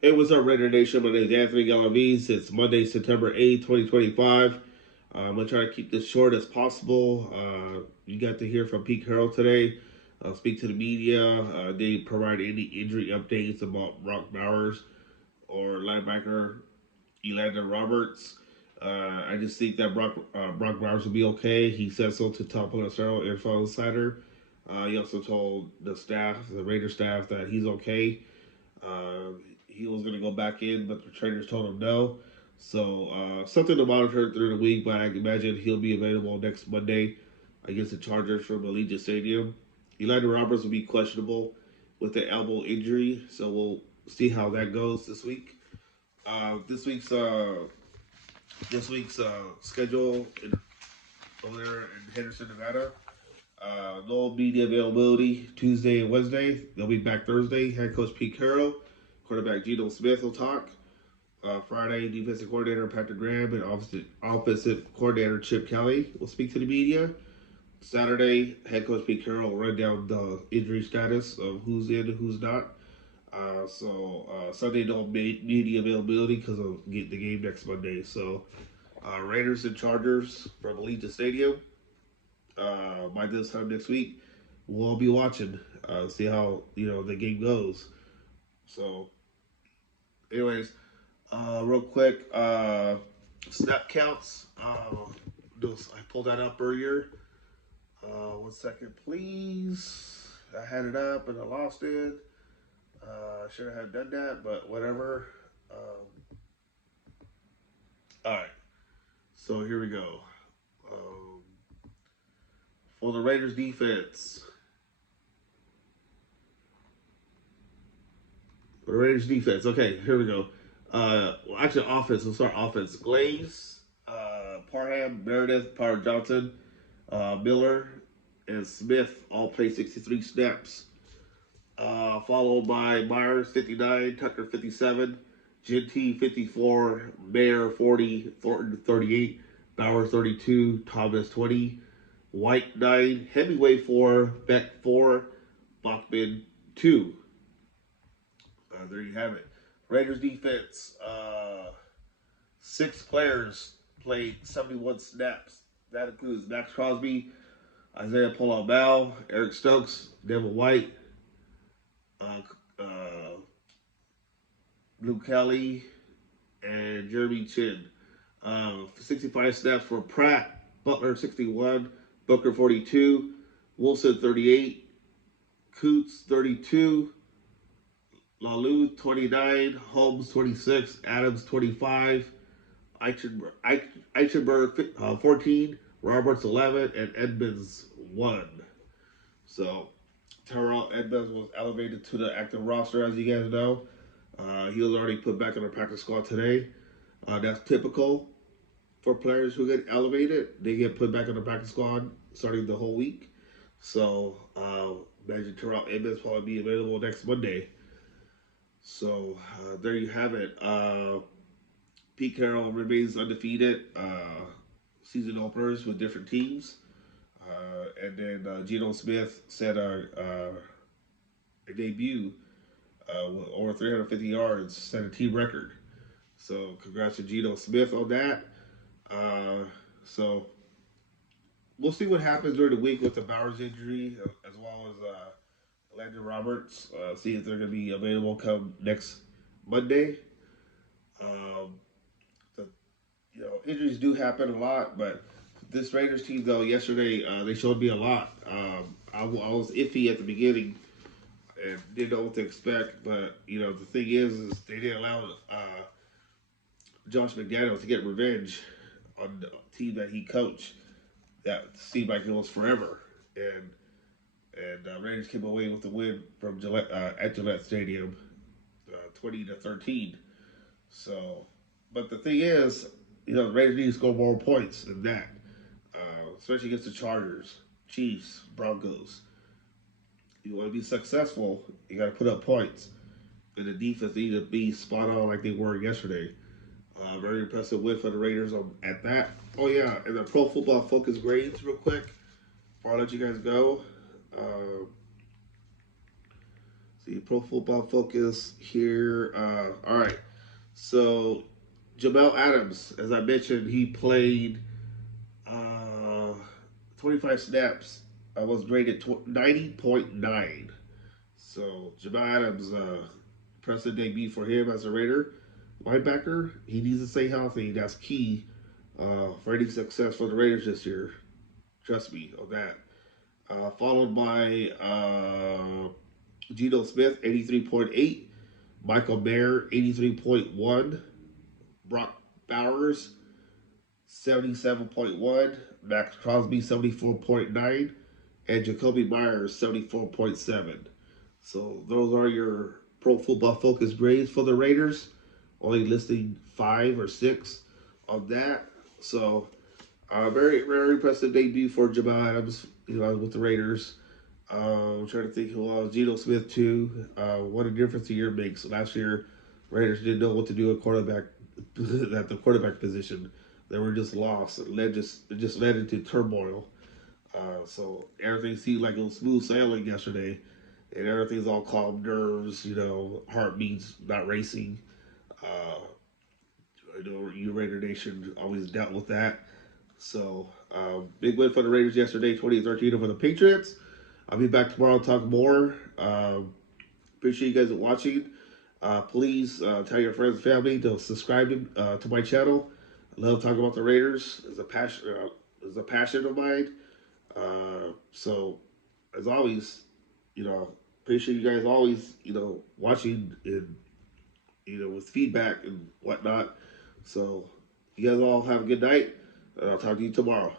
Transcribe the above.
Hey, what's up, Raider Nation? My name is Anthony Galaviz. It's Monday, September 8th, 2025. I'm going to try to keep this short as possible. You got to hear from Pete Carroll today. Speak to the media. They provide any injury updates about Brock Bowers or linebacker Elandon Roberts. I just think that Brock Bowers will be okay. He said so to Tom Pelissero, NFL Insider. He also told the staff, the Raider staff, that he's okay. Uh, he was going to go back in, but the trainers told him no. So something to monitor through the week, but I can imagine he'll be available next Monday against the Chargers from Allegiant Stadium. Elijah Roberts will be questionable with the elbow injury, so we'll see how that goes this week. Uh, this week's uh, this week's schedule over there in Henderson, Nevada. No media availability Tuesday and Wednesday. They'll be back Thursday. Head coach Pete Carroll, quarterback Geno Smith will talk. Friday, defensive coordinator Patrick Graham and offensive coordinator Chip Kelly will speak to the media. Saturday, head coach Pete Carroll will run down the injury status of who's in and who's not. Sunday, no media availability because of the game next Monday. So Raiders and Chargers from Allegiant Stadium. By this time next week, we'll be watching, see how the game goes. So, anyways, real quick, snap counts. I pulled that up earlier. 1 second, please. I had it up and I lost it. I should have done that, but whatever. All right, so here we go. Um, for the Raiders defense, Okay, here we go. Actually, offense. We'll start offense. Glaze, Parham, Meredith, Power Johnson, Miller, and Smith all play 63 snaps. Followed by Myers 59, Tucker 57, Genty 54, Mayer 40, Thornton 38, Bowers 32, Thomas 20, White 9, Hemingway 4, Beck 4, Bachman 2. There you have it. Raiders defense. Six players played 71 snaps. That includes Max Crosby, Isaiah Paul, Eric Stokes, Devin White, uh, uh, Luke Kelly, and Jeremy Chin. 65 snaps for Pratt, Butler 61, Booker 42, Wilson 38, Coots 32, Lalu 29, Holmes 26, Adams 25, Eichenberg 14, Roberts 11, and Edmonds 1. So Terrell Edmonds was elevated to the active roster, as you guys know. He was already put back on the practice squad today. That's typical for players who get elevated. They get put back on the practice squad starting the whole week. So imagine Terrell Edmonds probably be available next Monday. So there you have it. Pete Carroll remains undefeated. Season openers with different teams. And then Geno Smith set a debut with over 350 yards, set a team record. So congrats to Geno Smith on that. So we'll see what happens during the week with the Bowers injury, as well as Landon Roberts. See if they're going to be available come next Monday. Um, the injuries do happen a lot, but this Raiders team though yesterday they showed me a lot. I was iffy at the beginning and didn't know what to expect, but the thing is they didn't allow Josh McDaniels to get revenge on the team that he coached. That seemed like it was forever, and Raiders came away with the win from Gillette at Gillette Stadium, 20-13. So, but the thing is, the Raiders need to score more points than that, especially against the Chargers, Chiefs, Broncos. You want to be successful, you got to put up points. And the defense need to be spot on like they were yesterday. Very impressive win for the Raiders at that. Oh yeah, and the Pro Football Focus grades real quick before I let you guys go. See, Pro Football Focus here. All right. So, Jamel Adams, as I mentioned, he played uh, 25 snaps. I was rated 90.9. So, Jamel Adams, impressive debut for him as a Raider linebacker. He needs to stay healthy. That's key for any success for the Raiders this year. Trust me on that. Followed by Geno Smith, 83.8. Michael Mayer, 83.1. Brock Bowers, 77.1. Max Crosby, 74.9. And Jacoby Myers, 74.7. So those are your Pro Football Focus grades for the Raiders. Only listing 5 or 6 on that. So very, very impressive debut for Jamal Adams, with the Raiders. I'm trying to think who else. Geno Smith too. What a difference a year makes. Last year, Raiders didn't know what to do at quarterback at the quarterback position. They were just lost. It just led into turmoil. So everything seemed like it was smooth sailing yesterday, and everything's all calm nerves. Heartbeats not racing. Uh, you Raider Nation always dealt with that. So, big win for the Raiders yesterday, 20-13 over the Patriots. I'll be back tomorrow to talk more. Appreciate you guys watching. Please tell your friends and family to subscribe to my channel. I love talking about the Raiders. It's a passion. It's a passion of mine. So, as always, appreciate you guys always, watching and with feedback and whatnot. So, you guys all have a good night, and I'll talk to you tomorrow.